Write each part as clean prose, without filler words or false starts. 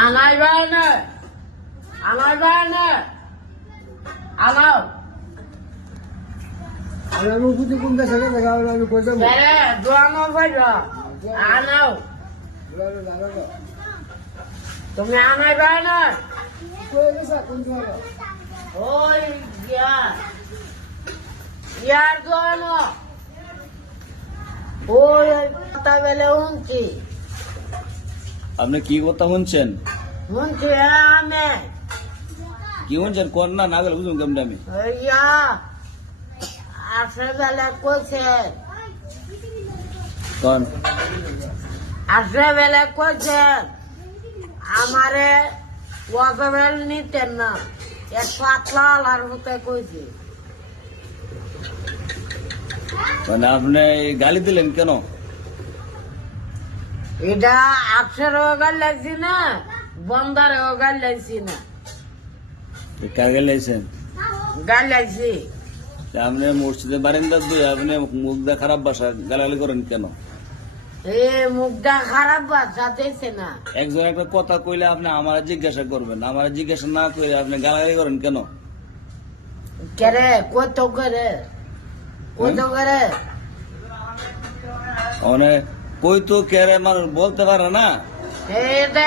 আনাই বানে আনাই বানে আনাও আমি বুঝি কোন দেশে দেখা আমি কই দেব বেরে দোয়ানো বাইরা আনাও তুমি আনাই বানে কই গেছে কোন দোয়া ওই ইয়ার দোয়ানো ওই কথা বেলে উনছি আপনি কি কথা শুনছেন? উনছি আমি কি শুনছেন? কোন না না গেলে বুঝুন কেমন আমি ইয়া আসে বেলে কইছে কোন আসে বেলে কইছে আমারে ওয়াজবেল নিতেন না এক পাতলা আলার মতো কইছে মানে আপনি গালি দিলেন কেন? এটা আটশেরও গাল লাগছি না বন্দারেও গাল লাগছি না কাকে লাইছেন? গাল লাগছি আপনি মসজিদে বারিন্দার দুই আপনি মুখ দা খারাপ ভাষা গালাগালি করেন কেন? এ মুখটা খারাপ বাচ্চা দিয়েছে না একজন একটা কথা কইলে আপনি আমার জিজ্ঞাসা করবেন, আমার জিজ্ঞাসা না করে আপনি গালাগালি করেন কেন? কেরে কত করে কত করে মানে কই তো কেরে মানুষ বলতে পারে না। এটা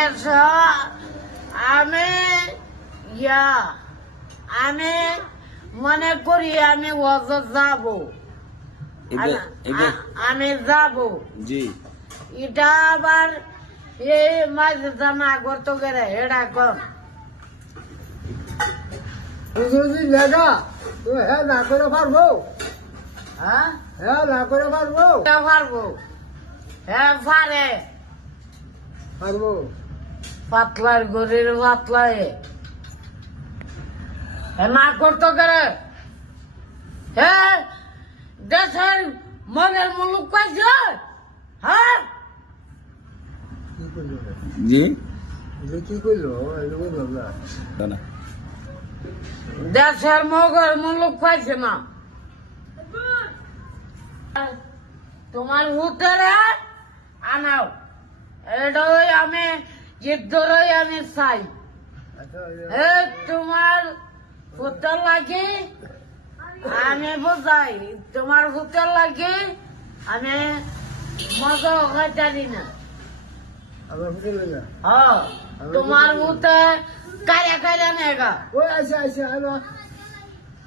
আমি আমি মনে করি আমি ওজ যাব আমি যাব জি এটা আবার এই মাঝে জামা করতে গেলে এটা কম বুঝি লাগা তো হ্যাঁ না করে পারবো হ্যাঁ হ্যাঁ না করে পারবো পারবো হ্যাঁ পারে পারবো পাতলার গরির পাতলায় না করতে গেলে হ্যাঁ দেশের মনের মুলুক পাইছে হ্যাঁ কি করলো জি কি করলো এটা বললাম না না দেশের মগর মুলুক পাইছে না তোমার উত্তরে আনাও এটাই আমি জিদ্দরই আমি চাই এ তোমার উত্তর লাগে আমি বোঝাই তোমার উত্তর লাগে আমি মজা হয় জানি না আমার বুঝলো না হ্যাঁ তোমার উত্তর কায়া কায়া নেগা ওই আইসা আইসা হ্যালো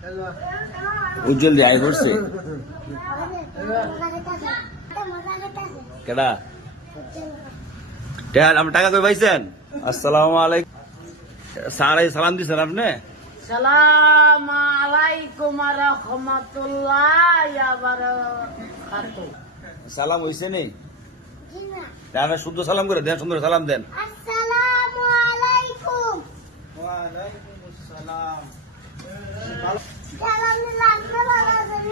হ্যালো উজ্জ্বল দিয়ে আয় করছে কেডা আমার টাকা কই পাইছেন? আসসালামু আলাইকুম স্যার সালাম দিছেন আপনি? সালাম আলাইকুম রহমতুল্লাহ বারাকাতুহু সালাম হইছে নি? আপনি শুদ্ধ সালাম করে দেন, সুন্দর সালাম দেন। আসসালামু আলাইকুম। ওয়ালাইকুম আসসালাম। আলহামদুলিল্লাহ, আপনি ভালো আছেন?